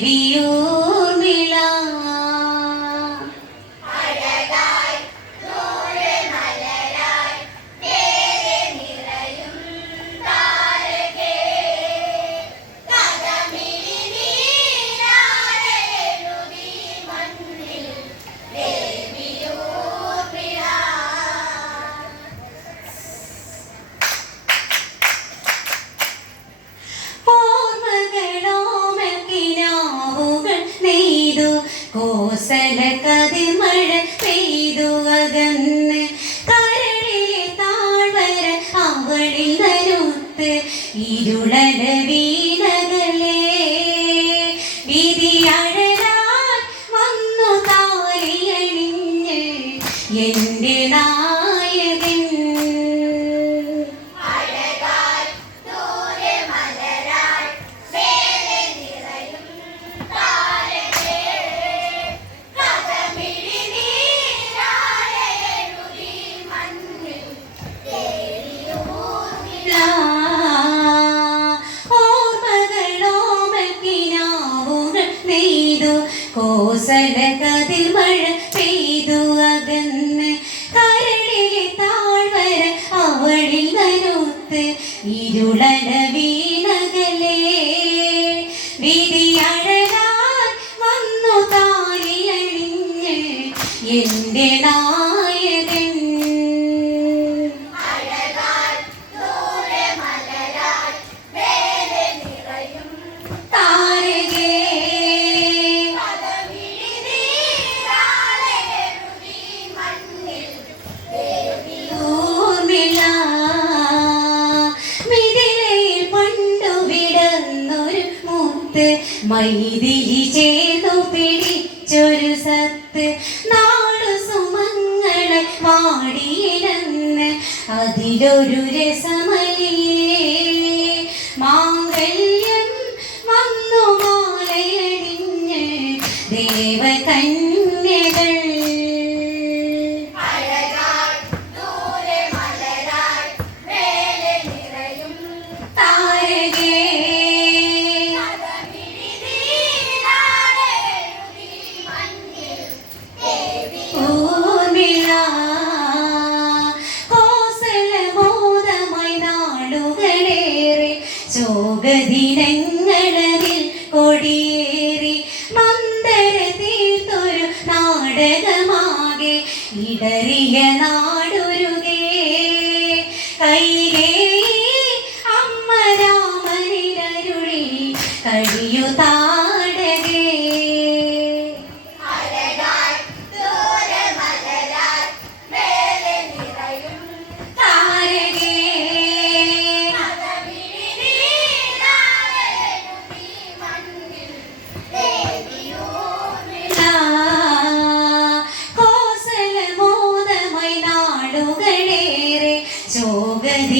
ദേവിയൂർമിള കോസല കതിർമഴ പെയ്തു അകന്ന് കരളിലെ താഴ്വര അവളിൽ നരുത്ത് ഇരുളല വീണകളെ വിധിയഴലാൽ വന്നു താലിയണിഞ്ഞ് എൻ്റെ നായകൻ കോസല കതിർമഴ പെയ്തു അകന്ന് കരളിലെ താഴ്വര അവളിൽ നരുത്ത് ഇരുളല വീണകളെ വിധിയഴലാൽ വന്നു താലിയണിഞ്ഞ് എൻ്റെ നായകൻ മൈതിരി ചേർന്നു പിടിച്ചൊരു സത്ത് നാടു സുമങ്ങളെ വാടിയിലെന്ന് അതിലൊരു രസമലിയേ മാംഗല്യം വന്നു മാലയണിഞ്ഞ് ദേവകന്യകൾ ശോകദിനങ്ങളതിൽ കൊടിയേറി മന്ദര തീർത്തൊരു നാടകമാകെ ഇടറിയ നാടൊരുകേ കൈകേ അമ്മ രാമനിലരുളി കഴിയു താടകേ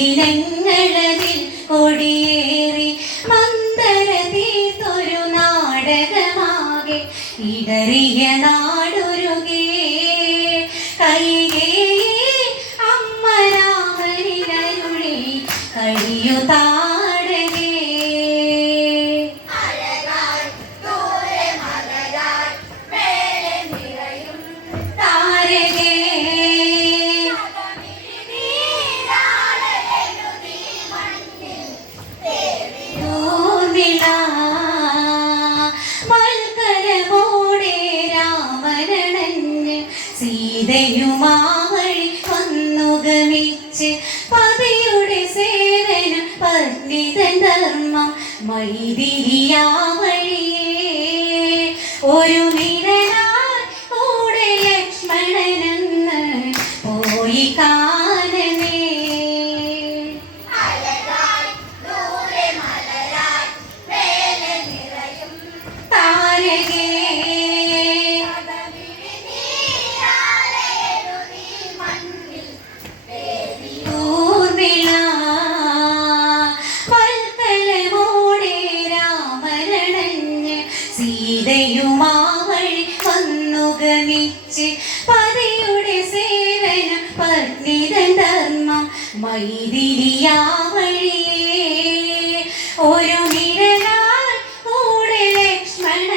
ശോകദിനങ്ങളതിൽ കൊടിയേറി മന്ദര തീർത്തൊരു നാടകമാകെ ഇടറിയ നാടൊരുകേ കൈകേ അമ്മ രാമനിലരുളി കഴിയു താടകേ സീതയുമാവഴി വന്നു ഗമിച്ച് പതിയുടെ സേവനം പത്നിതൻ ധർമ്മം മൈതിരിയാ വഴിയേ ഒരു നിഴലാൽ കൂടെ ലക്ഷ്മണനെന്ന് പോയി കാനനേ താരകേ സീതയുമാവഴി വന്നു ഗമിച്ച് പതിയുടെ സേവനം പത്നിതൻ ധർമ്മം മൈതിരിയാ വഴിയേ ഒരു നിഴലാൽ കൂടെ ലക്ഷ്മണ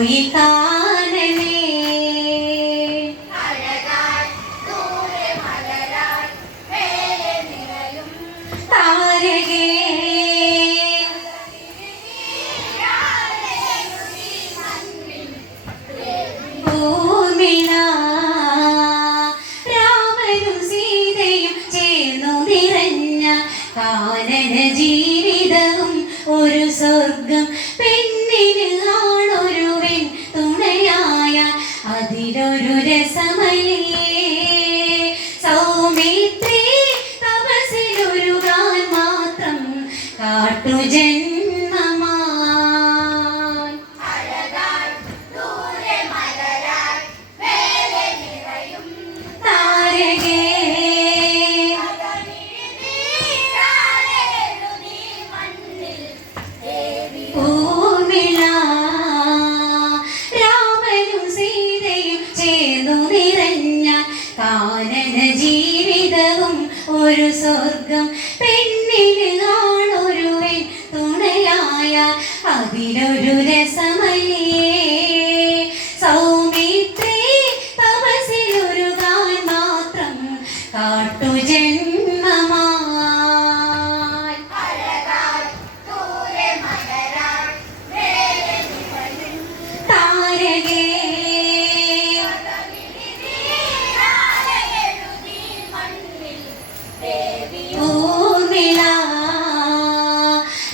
കോയിൽ കാനനേ താരകേ ഊർമിള രാമനും സീതയും ചേർന്നു നിറഞ്ഞ കാനന ജീവിതവും ഒരു സ്വർഗം പെണ്ണിന് ആണൊരുവൻ തുണയായ അതിലൊരു രസമല്ലേ സൗമിത്രി തപസിലൊരുകാൻ മാത്രം കാട്ടുജന്മമാൻ താരകേ ഊർമിള രാമനും സീതയും ചേർന്നു നിറഞ്ഞ കാനന ജീവിതവും ഒരു സ്വർഗം പെണ്ണിന് ആണൊരുവൻ തുണയായ അതിലൊരു രസമല്ലേ സൗമിത്രി തപസിലൊരുകാൻ മാത്രം കാട്ടുജന്മമാൻ താരകേ ഊർമിള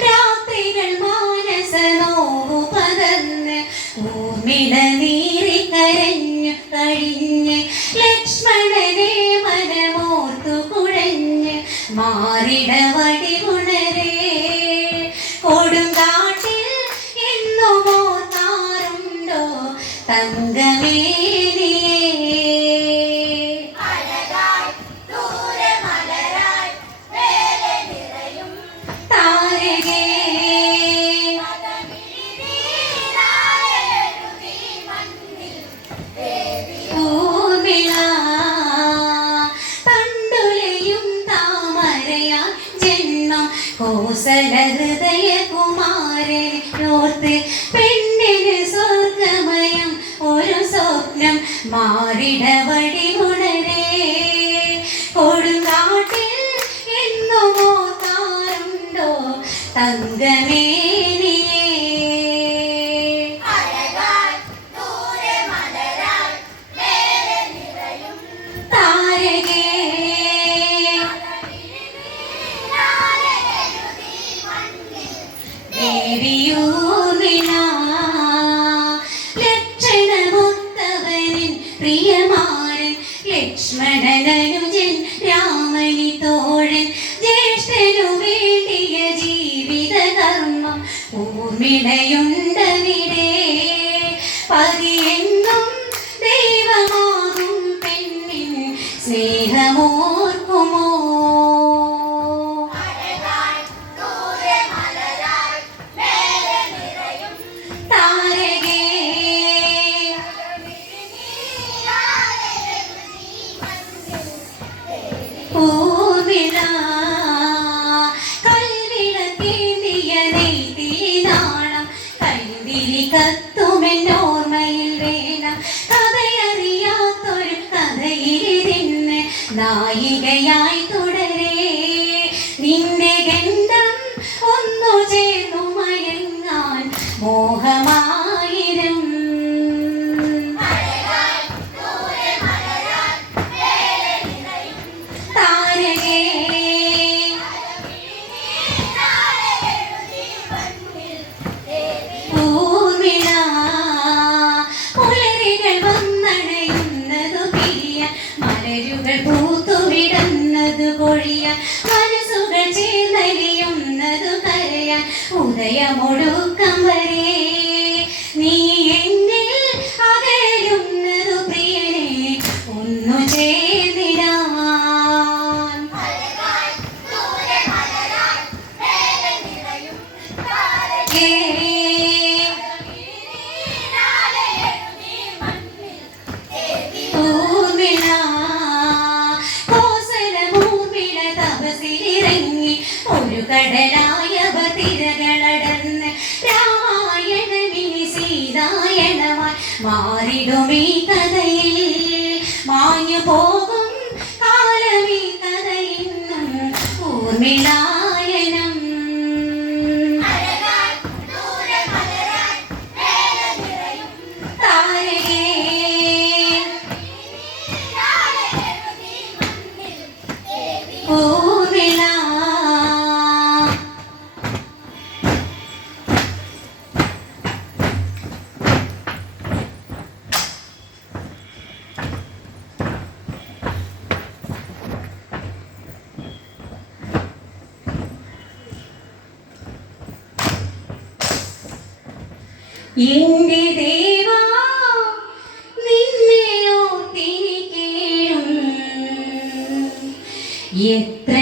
രാത്രികൾ മാനസ നോവു പകർന്ന് ഊർമിള നീറി കരഞ്ഞു കഴിഞ്ഞ് ലക്ഷ്മണനെ മനമോർത്തു കുഴഞ്ഞ് മാറിട വടികുണരേ കൊടുങ്കാട്ടിൽ എന്നും ഓർത്താറുണ്ടോ തങ്കമേനിയേ താരകേ ഊർമിള തണ്ടുലയും താമരയാ ജന്മം കോസല ഹൃദയ കുമാരനോർത്ത് പെണ്ണിന് സ്വർഗമയം ഒരു സ്വപ്നം മാറിട വഴി ഉണരേ കൊടുങ്കാട്ടിൽ എന്നും ഓർക്കാറുണ്ടോ തങ്കമേനിയേ താരകേ ദേവിയൂർമിള ലക്ഷണമൊത്തവനിൻ പ്രിയമാരൻ ലക്ഷ്മണനുജൻ രാമനി തോഴൻ ജ്യേഷ്ഠനു വേണ്ടിയ ജീവിതകർമ്മം ഊർമിളയുണ്ടവിടെ പതിയെന്നും ദൈവമാകും പെണ്ണിൻ സ്നേഹമോർക്കുമോ താരകേ ഊർമിള കൽവിളക്കേന്തിയ നെയ്തിനാണം കൈതിരി കത്തുമെന്നോർമ്മയിൽ വേണം കഥയറിയാത്തൊരു കഥയിലിരുന്ന് നായികയായി തുടരേ നിന്റെ ഗന്ധം ഒന്നു ചേർന്നു മയങ്ങാൻ മോഹമായിരം താരകേ ഊർമിള പുലരികൾ വന്നണയുന്നതു പിരിയാൻ മലരുകൾ പൂത്തുവിടുന്നതു കൊഴിയാൻ മനസ്സുകൾ ചേർന്നലിയുന്നതു കരയാൻ ഉദയമൊടുക്കം വരെ മാറിടും ഈ കഥയിൽ മാഞ്ഞു പോകും കാലമീ കഥയിന്നും ഊർമിളായനം എന്റെ ദേവാ നിന്നെയോ തിരികേഴും എത്ര